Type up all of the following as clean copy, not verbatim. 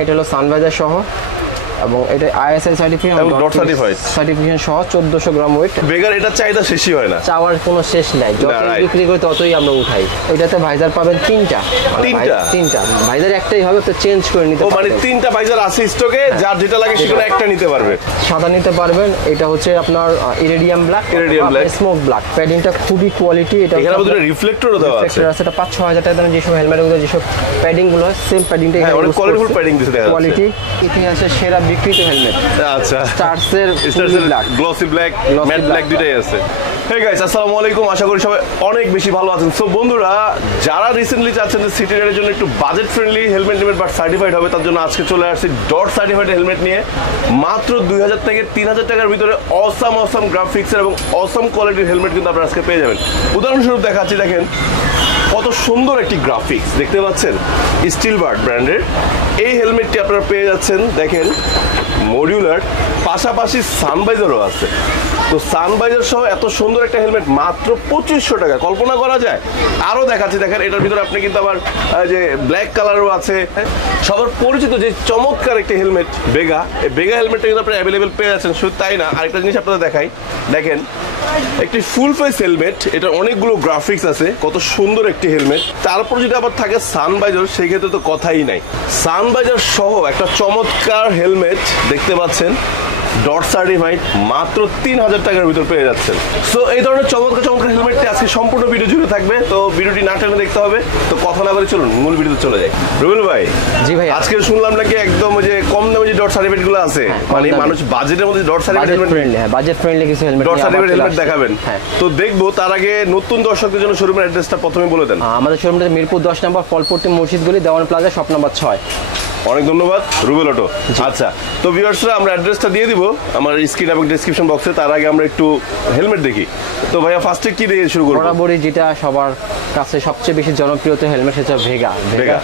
এটা হলো সানভাইজার সহ এবং এটা আইএসআই সার্টিফিকেশন সহ 1400 গ্রাম ওয়েট। বেগার এটা চাহিদা শেষই হয় না, চাওয়ার কোনো শেষ নাই, যত বিক্রি করি ততই আমরা উঠাই। এটাতে ভাইজার পাবেন তিনটা, ভাইজার একটাই হবে, তো চেঞ্জ করে নিতে পারবেন। মানে তিনটা ভাইজার আছে স্টকে, যার যেটা লাগে সেটা একটা নিতে পারবে। সাদা নিতে পারবেন, এটা হচ্ছে আপনার ইরিডিয়াম ব্ল্যাক, স্মোক ব্ল্যাক। প্যাডিংটা খুবই কোয়ালিটি, এটা এখানে আমাদের রিফ্লেক্টরও দেওয়া আছে। রিফ্লেক্টর আছে, এটা 5-6 হাজার টাকা দামের যেসব হেলমেটগুলো যেসব প্যাডিং গুলো হয় সেম প্যাডিংটা এখানে অনেক কোয়ালিটিফুল প্যাডিং দিতে দেওয়া আছে। কোয়ালিটি ইতিহাসের সেরা বিক্রিত হেলমেট। আচ্ছা, স্টারসের black, glossy black, matte black দুটোই আছে। হেই গাইস, আসসালামু আলাইকুম, আশা করি সবাই অনেক বেশি ভালো আছেন। সো বন্ধুরা, যারা রিসেন্টলি চাচ্ছেন যে সিটি রাইডের জন্য একটু বাজেট ফ্রেন্ডলি হেলমেট নেবেন বাট সার্টিফাইড হবে, তার জন্য আজকে চলে আসছি ডট সার্টিফাইড হেলমেট নিয়ে। মাত্র 2000 থেকে 3000 টাকার ভিতরে অসাম গ্রাফিক্সের এবং অসাম কোয়ালিটির হেলমেট কিন্তু আপনারা আজকে পেয়ে যাবেন। উদাহরণস্বরূপ দেখাচ্ছি, দেখেন কত সুন্দর একটি গ্রাফিক্স দেখতে পাচ্ছেন, স্টিলবার্ড ব্র্যান্ডের এই হেলমেটটি আপনারা পেয়ে যাচ্ছেন। দেখেন মডিউলার, পাশাপাশি সানভাইজারও আছে। তো সানভাইজার সহ এত সুন্দর একটা হেলমেট মাত্র 2500 টাকা, কল্পনা করা যায়? আরও দেখাচ্ছি, দেখেন এটার ভিতরে আপনি কিন্তু আবার যে ব্ল্যাক কালারও আছে। সবার পরিচিত যে চমৎকার একটি হেলমেট বেগা, এই বেগা হেলমেটটা কিন্তু আপনারা অ্যাভেলেবেল পেয়ে যাচ্ছেন। শুধু তাই না, আরেকটা জিনিস আপনাদের দেখাই, দেখেন একটি ফুল ফেস হেলমেট, এটা অনেকগুলো গ্রাফিক্স আছে, কত সুন্দর একটি হেলমেট। তারপর যদি আবার থাকে সানভাইজার, সেই ক্ষেত্রে তো কথাই নাই। সানভাইজার সহ একটা চমৎকার হেলমেট দেখতে পাচ্ছেন, ডট সার্টিফাইড, মাত্র 3000 টাকার ভিতর পেয়ে যাচ্ছেন। সো এই ধরনের চমৎকার হেলমেটটি আজকে সম্পূর্ণ ভিডিও জুড়ে থাকবে, তো ভিডিওটি না টেনে দেখতে হবে। তো কথা না বলে চলুন মূল ভিডিওতে চলে যাই। রুবেল ভাই, জি ভাই, আজকে শুনলাম নাকি একদম যে কম দামে যে ডট সার্টিফাইড গুলো আছে, মানে মানুষ বাজেটের মধ্যে ডট সার্টিফাইড বাজেট ফ্রেন্ডলি কিছু হেলমেট, ডট সার্টিফাইড হেলমেট দেখাবেন। তো দেখবো, তার আগে নতুন দর্শকদের জন্য শোরুমের অ্যাড্রেসটা প্রথমে বলে দেন। আমাদের শোরুমটা মিরপুর 10 নম্বর, ফলপট্টি মসজিদ গলি, দেওয়ান প্লাজা, শপ নাম্বার 6। অনেক ধন্যবাদ রুবেল অটো। আচ্ছা, তো ভিউয়ার্সরা আমরা অ্যাড্রেসটা দিয়ে দিব আমার স্ক্রিন এবং ডেসক্রিপশন বক্সে। তার আগে আমরা একটু হেলমেট দেখি। তো ভাইয়া ফার্স্টে কি দিয়ে শুরু করব? বরাবরই যেটা সবার কাছে সবচেয়ে বেশি জনপ্রিয় হেলমেট, সেটা ভেগা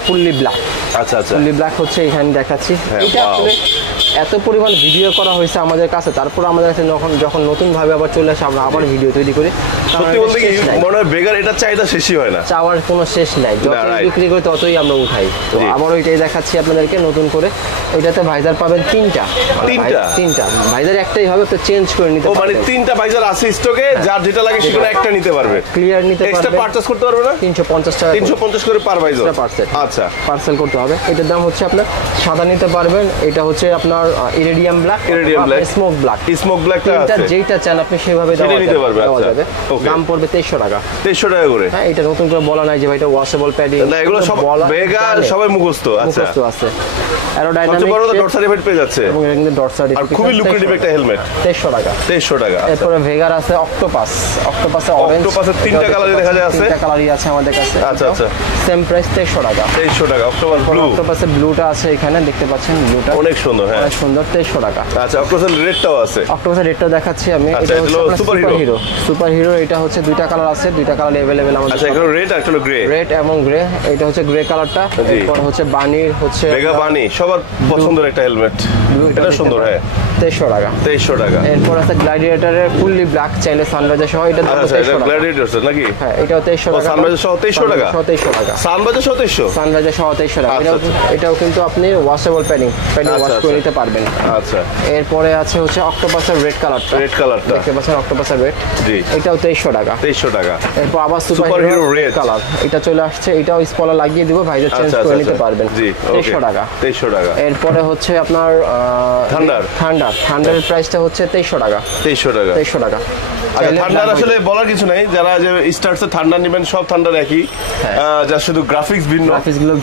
ফুললি ব্ল্যাক। আচ্ছা, ফুললি ব্ল্যাক হচ্ছে এখানে দেখাচ্ছি। এটা আসলে এত পরিমাণ ভিডিও করা হয়েছে আমাদের কাছে, তারপর আমাদের কাছে যখন নতুন ভাবে আবার চলে আসে, আমরা আবার ভিডিও তৈরি করি। সত্যি বলতে কি মনে হয় বেগার এটা চাহিদা শেষই হয় না, চাওয়ার কোনো শেষ নাই, যত বিক্রি করি ততই আমরা উঠাই। তো আবার ওইটাই দেখাচ্ছি আপনাদেরকে নতুন করে। এটাতে ভাইজার পাবেন তিনটা, ভাইজার একটাই হবে, তো চেঞ্জ করে নিতে পারবেন। মানে তিনটা ভাইজার আছে স্টকে, যার যেটা লাগে সেটা একটা নিতে পারবে, ক্লিয়ার নিতে পারবে। এক্সট্রা পারচেজ করতে পারবে না? 350 টাকা, 350 করে পার ভাইজার পার্সেল। আচ্ছা, পার্সেল করতে হবে। এটার দাম হচ্ছে আপনার সাদা নিতে পারবেন, এটা হচ্ছে আপনার ইরিডিয়াম ব্ল্যাক, স্মোক ব্ল্যাকটা আছে, যেটা চান আপনি সেভাবে নিতে পারবে। আচ্ছা, দাম পড়বে 2300 টাকা। 2300 টাকা করে। হ্যাঁ, এটা নতুন করে বলা নাই যে ভাই এটা ওয়াশেবল প্যাডিং, না এগুলো সব বেগা সবাই মুখস্থ। আচ্ছা, মুখস্থ আছে। অ্যারোডাইনামিক ডট সার্টিফাইড পেয়ে যাচ্ছে এবং এটা কিন্তু ডট সার্টিফাইড, আর খুবই লুক্রেটিভ একটা হেলমেট। 2300 টাকা। 2300 টাকা। এরপরে ভেগার আছে অক্টোপাসে অরেঞ্জ, অক্টোপাসের তিনটা কালারই দেখা যায় আছে, তিনটা কালারই আছে আমাদের কাছে। আচ্ছা, সেম প্রাইস 2300 টাকা। 2300 টাকা। অক্টোপাসের ব্লুটা আছে এখানে দেখতে পাচ্ছেন, ব্লুটা অনেক সুন্দর। হ্যাঁ, অনেক সুন্দর, 2300 টাকা। আচ্ছা, অক্টোপাসের রেডটাও আছে। অক্টোপাসের রেডটাও দেখাচ্ছি আমি। এটা হচ্ছে সুপার হিরো। এটা হচ্ছে দুইটা কালার আছে, দুইটা কালার अवेलेबल আমাদের। আচ্ছা, এখানে রেড আর একটা গ্রে। রেড এবং গ্রে, এটা হচ্ছে গ্রে কালারটা। এরপর হচ্ছে বানির, হচ্ছে মেগা বানি, সবার পছন্দের একটা হেলমেট, এটা সুন্দর। হ্যাঁ, 2300 টাকা। 2300 টাকা। এরপর আছে গ্ল্যাডিয়েটরের ফুললি ব্ল্যাক, চাইলে সানরাইজার সহ, এটা দাম 2300 টাকা। গ্ল্যাডিয়েটর নাকি? হ্যাঁ, এটাও 2300 টাকা। সানরাইজার সহ 2300 টাকা। 2300 টাকা। সানরাইজার সহ 2300। সানরাইজার সহ 2300 টাকা। এটাও কিন্তু আপনি ওয়াশেবল প্যাডিং ওয়াশ করে নিতে পারবেন। আচ্ছা, এরপরে আছে হচ্ছে অক্টোপাসের রেড কালারটা। দেখতে পাচ্ছেন অক্টোপাসের রেড, জি, এটাও 2300 টাকা। 2300 টাকা। এরপর আবার সুপার হিরো রেড কালার, এটা চলে আসছে, এটাও স্পলার লাগিয়ে দিব, ভাইজার চেঞ্জ করে নিতে পারবেন। জি, 2300 টাকা। 2300 টাকা। এরপরে হচ্ছে আপনার থান্ডার প্রাইসটা হচ্ছে 2300 টাকা। 2300 টাকা। 2300 টাকা। আচ্ছা, থান্ডার আসলে বলার কিছু নাই, যারা যে স্টার্সে থান্ডার নেবেন সব থান্ডার একই, যা শুধু গ্রাফিক্স ভিন্ন।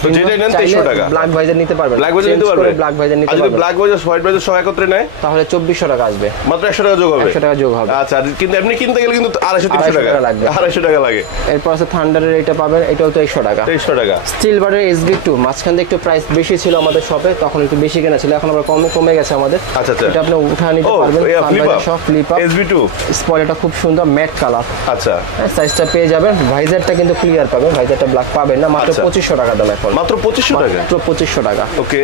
তো যেটা নেন 2300 টাকা। ব্ল্যাক ভাইজার নিতে পারবেন, ব্ল্যাক ভাইজার নিতে পারবেন, ব্ল্যাক ভাইজার নিতে পারবেন। যদি ব্ল্যাক ভাইজার হোয়াইট ভাইজার সহ একত্রে নেয় তাহলে 2400 টাকা আসবে, মাত্র 100 টাকা যোগ হবে। 100 টাকা যোগ হবে। আচ্ছা, কিন্তু এমনি কিনতে গেলে কিন্তু 250-300 টাকা লাগবে, 250 টাকা লাগে। এরপর আছে থান্ডারের, এটা পাবেন, এটাও 2300 টাকা। 2300 টাকা। স্টিলবারের SB2 মাঝখানে একটু প্রাইস বেশি ছিল আমাদের শপে, তখন একটু বেশি কেনা ছিল, এখন আবার কমে গেছে আমাদের। আচ্ছা, এটা আপনি উঠা নিতে পারবেন। ফ্লিপ আপ SB2 স্পয়লারটা খুব সুন্দর, ম্যাট কালার। আচ্ছা, সাইজটা পেয়ে যাবেন। ভাইজারটা কিন্তু ক্লিয়ার পাবেন, ভাইজারটা ব্ল্যাক পাবেন না। মাত্র 2500 টাকা দাম এখন, মাত্র 2500 টাকা। মাত্র 2500 টাকা। ওকে।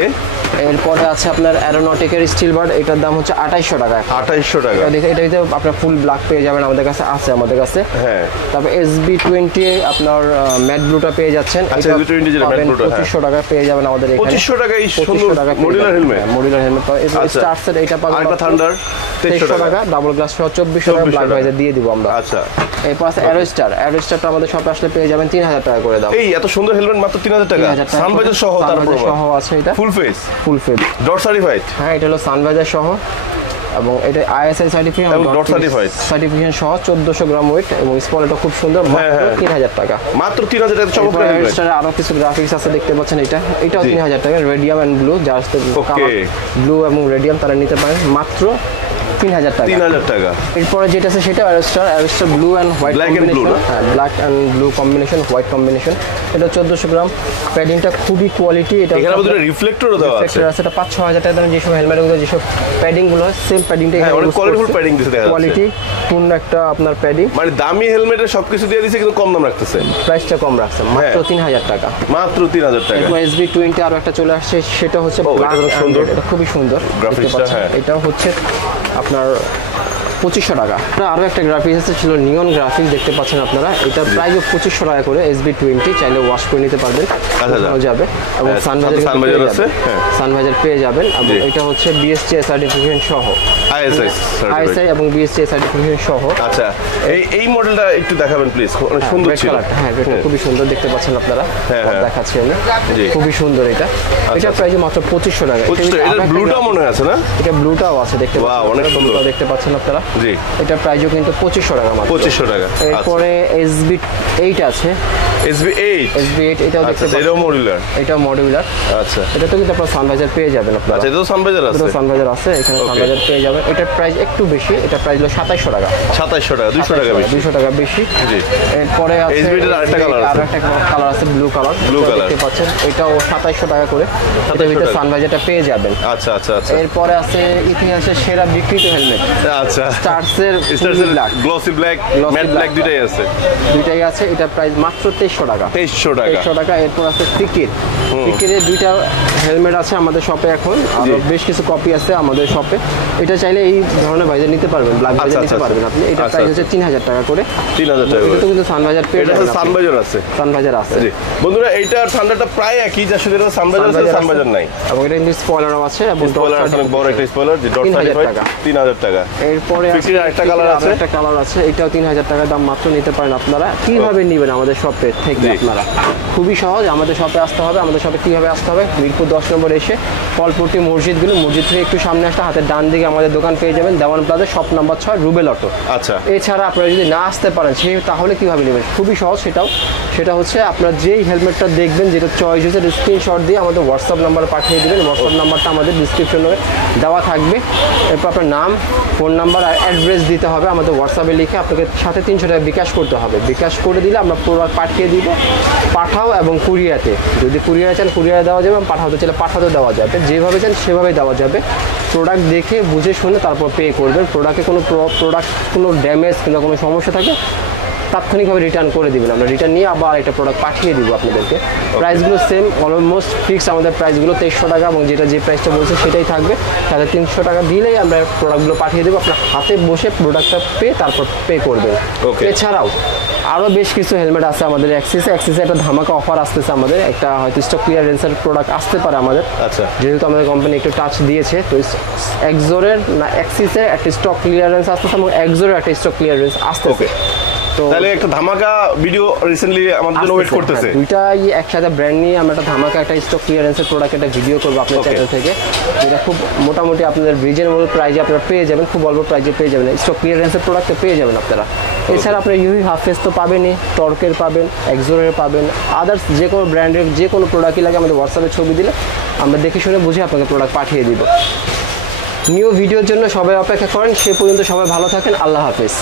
এরপরে আছে আপনার অ্যারোনটিকের স্টিলবার্ড, এটার দাম হচ্ছে 2800 টাকা। 2800 টাকা। এটাতে আপনার ফুল ব্ল্যাক পেয়ে যাবেন, আমাদের কাছে আছে, আমাদের কাছে। হ্যাঁ, তারপর SB20 আপনার ম্যাট ব্লুটা পেয়ে যাচ্ছেন, আচ্ছা, SB20 যেটা ম্যাট ব্লুটা 2500 টাকা পেয়ে যাবেন আমাদের এখানে। 2500 টাকায় 2500 টাকা মডুলার হেলমেট, মডুলার হেলমেট পাবেন। স্টারসের এটা পাবেন আরেকটা থান্ডার 2300 টাকা, ডাবল গ্লাস সহ 2400 টাকা ব্ল্যাক ভাইজার দিয়ে দিব আমরা। আচ্ছা, এরপর আছে অ্যারোস্টারটা আমাদের শপে আসলে পেয়ে যাবেন 3000 টাকা করে দাও। এই এত সুন্দর হেলমেট মাত্র 3000 টাকা, সানভাইজার সহ, তারপর সহ আছে এটা ফুল ফেস ডট সার্টিফাইড। হ্যাঁ, এটা হলো সানভাইজার সহ এবং এটা ISI certification dot certified certification সহ 1400 গ্রাম ওয়েট এবং স্পলেটও খুব সুন্দর, মাত্র 3000 টাকা। মাত্র 3000 টাকা চমৎকার হেলমেট। আরো কিছু গ্রাফিক্স আছে দেখতে পাচ্ছেন, এটাও 3000 টাকা, রেডিয়াম এন্ড ব্লু, যার ব্লু এবং রেডিয়াম তারা নিতে পারেন মাত্র 3000 টাকা। 3000 টাকা। এরপরে যেটা আছে সেটা Aerostar blue and white combination, হ্যাঁ black and blue combination, white combination, এটা 1400 গ্রাম। প্যাডিংটা খুবই কোয়ালিটি, এটা এখানে ভিতরে রিফ্লেক্টরও দেওয়া আছে। এটা 5-6000 টাকা দামের যেসব হেলমেটগুলো, যেসব প্যাডিং গুলো সেম প্যাডিংটা এখানে অনেক কোয়ালিটিফুল প্যাডিং দিতে দেখা যাচ্ছে, কোয়ালিটি পূর্ণ একটা আপনার প্যাডিং, মানে দামি হেলমেটের সবকিছু দিয়ে দিয়েছে কিন্তু কম দাম রাখতেছে, প্রাইসটা কম রাখছে মাত্র 3000 টাকা। মাত্র 3000 টাকা। SB20 আরো একটা চলে আসছে, সেটা হচ্ছে ব্ল্যাক, সুন্দর, এটা খুবই সুন্দর গ্রাফিক্সটা। হ্যাঁ, এটা হচ্ছে আপনার 2500 টাকা। আরো একটা গ্রাফিক্স আছে, ছিল নিয়ন গ্রাফিক্স, দেখতে পাচ্ছেন আপনারা, এটা প্রাইস 2500 টাকা করে। SB20 চাইলে ওয়াশ করে নিতে পারবেন, যাবে এবং সানভাইজার আছে, সানভাইজার পেয়ে যাবেন। এবং এটা হচ্ছে BSTI সার্টিফিকেশন সহ, ISI এবং BSTI সার্টিফিকেশন সহ। আচ্ছা, এই মডেলটা একটু দেখাবেন প্লিজ, অনেক সুন্দর ছিল। হ্যাঁ, এটা খুবই সুন্দর, দেখতে পাচ্ছেন আপনারা, দেখাচ্ছি আমি, জি খুবই সুন্দর। এটা প্রাইস মাত্র 2500 টাকা। এটা ব্লুটাও মনে আছে না? এটা ব্লুটাও আছে, দেখতে পাচ্ছেন, অনেক সুন্দর, দেখতে পাচ্ছেন আপনারা। জি, এটা প্রাইসও কিন্তু 2500 টাকা মাত্র, 2500 টাকা। এরপরে SB8 আছে, SB8 এটাও দেখতে পাচ্ছেন, এটাও মডুলার, এটাও মডুলার। আচ্ছা, এটা তো কিন্তু আপনারা সানভাইজার পেয়ে যাবেন আপনারা। আচ্ছা, এটাও সানভাইজার আছে, এটাও সানভাইজার আছে, এখানে সানভাইজার পেয়ে যাবেন। এটা প্রাইস একটু বেশি, এটা প্রাইস হলো 2700 টাকা। 2700 টাকা, 200 টাকা বেশি, 200 টাকা বেশি। জি। এরপরে আছে SB8 এর আরেকটা কালার আছে, আরেকটা কালার আছে ব্লু কালার, দেখতে পাচ্ছেন, এটাও 2700 টাকা করে। এটার ভিতরে সানভাইজারটা পেয়ে যাবেন। আচ্ছা আচ্ছা আচ্ছা। এরপরে আছে ইতিহাসের সেরা বিক্রিত হেলমেট, আচ্ছা, স্টারসের black, glossy black, matte black, দুইটাই আছে। এটা প্রাইস মাত্র 2300 টাকা। 2300 টাকা। এরপর আছে ফিকিরের দুইটা হেলমেট আছে আমাদের শপে এখন, আরো বেশ কিছু কপি আছে আমাদের শপে। এটা চাইলে এই ধরনের ভাইজার নিতে পারবেন, ব্ল্যাক ভাইজার নিতে পারবেন আপনি। এটা প্রাইস হচ্ছে 3000 টাকা করে। 3000 টাকা। এটা কিন্তু সানভাইজার পেয়ে যাবেন, সানভাইজার আছে, সানভাইজার আছে। জি বন্ধুরা, এইটার ঠান্ডাটা প্রায় একই, যা শুধু এটা সানভাইজার আছে, সানভাইজার নাই। এবং এটা কিন্তু স্পয়লারও আছে, এবং স্পয়লার আছে, বড় একটা স্পয়লার, যে ডট সার্টিফাইড, 3000 টাকা। এরপরে আরেকটা কালার আছে, একটা কালার আছে, এটাও 3000 টাকা দাম মাত্র, নিতে পারেন আপনারা। কিভাবে নেবেন আমাদের শপে থেকে আপনারা? খুবই সহজ, আমাদের শপে আসতে হবে। আমাদের শপে কিভাবে আসতে হবে? মিরপুর 10 নম্বর এসে ফলপট্টি মসজিদ থেকে একটু সামনে আসলে হাতের ডান দিকে আমাদের দোকান পেয়ে যাবেন, Dewan plaza, shop number 6, Rubel auto. আচ্ছা, এছাড়া আপনারা যদি না আসতে পারেন তাহলে কিভাবে নেবেন? খুবই সহজ, সেটা হচ্ছে আপনার যেই হেলমেটটা দেখবেন, যেটা চয়েস হচ্ছে, স্ক্রিনশট দিয়ে আমাদের হোয়াটসঅ্যাপ নাম্বারে পাঠিয়ে দেবেন। হোয়াটসঅ্যাপ নাম্বারটা আমাদের ডিসক্রিপশনে দেওয়া থাকবে। এরপর আপনার নাম, ফোন নাম্বার আর অ্যাড্রেস দিতে হবে আমাদের হোয়াটসঅ্যাপে লিখে। আপনাকে সাথে 300 টাকা বিকাশ করতে হবে। বিকাশ করে দিলে আমরা প্রোডাক্ট পাঠিয়ে দিব। পাঠাও এবং কুরিয়াতে, যদি কুরিয়ারে চান কুরিয়ারে দেওয়া যাবে, এবং পাঠাতে চাইলে পাঠাতে দেওয়া যাবে। যেভাবে চান সেভাবে দেওয়া যাবে। প্রোডাক্ট দেখে বুঝে শুনে তারপর পে করবেন। প্রোডাক্টে কোনো ড্যামেজ কিংবা কোনো সমস্যা থাকে তাৎক্ষণিকভাবে রিটার্ন করে দিবেন। আমরা রিটার্ন নিয়ে আবার একটা প্রোডাক্ট পাঠিয়ে দিব আপনাদেরকে। প্রাইসগুলো সেম, অলমোস্ট ফিক্স আমাদের প্রাইসগুলো 2300 টাকা, এবং যে প্রাইসটা বলছে সেটাই থাকবে। সাথে 300 টাকা দিলেই আমরা প্রোডাক্টগুলো পাঠিয়ে দেবো। আপনার হাতে বসে প্রোডাক্টটা তারপর পে করবেন। এছাড়াও আরও বেশ কিছু হেলমেট আছে আমাদের অ্যাক্সিসে একটা ধামাকা অফার আসতেছে আমাদের। একটা হয়তো স্টক ক্লিয়ারেন্সের প্রোডাক্ট আসতে পারে আমাদের। আচ্ছা, যেহেতু আমাদের কোম্পানি একটু টাচ দিয়েছে, তো এক্সোরের না অ্যাক্সিসের একটা স্টক ক্লিয়ারেন্স আসতেছে, এবং এক্সোরের একটা স্টক ক্লিয়ারেন্স আসতেছে। তাহলে একটা ধামাকা ভিডিও রিসেন্টলি আমাদের জন্য ওয়েট করতেছে। দুইটাই একসাথে ব্র্যান্ড নিয়ে আমরা একটা ধামাকা একটা স্টক ক্লিয়ারেন্সের প্রোডাক্ট একটা ভিডিও করবো আপনার চ্যানেল থেকে। এটা খুব মোটামুটি আপনাদের রিজনেবল প্রাইসে আপনারা পেয়ে যাবেন, খুব অল্প প্রাইসে পেয়ে যাবেন। স্টক ক্লিয়ারেন্সের প্রোডাক্ট পেয়ে যাবেন আপনারা। এছাড়া আপনারা ইউই হাফেজ তো পাবেনই, টর্কের পাবেন, এক্সোরের পাবেন, আদার্স যে কোনো ব্র্যান্ডের যে কোনো প্রোডাক্টই লাগে আমাদের হোয়াটসঅ্যাপে ছবি দিলে আমরা দেখে শুনে বুঝে আপনাকে প্রোডাক্ট পাঠিয়ে দিব। নিউ ভিডিওর জন্য সবাই অপেক্ষা করেন। সে পর্যন্ত সবাই ভালো থাকেন। আল্লাহ হাফেজ।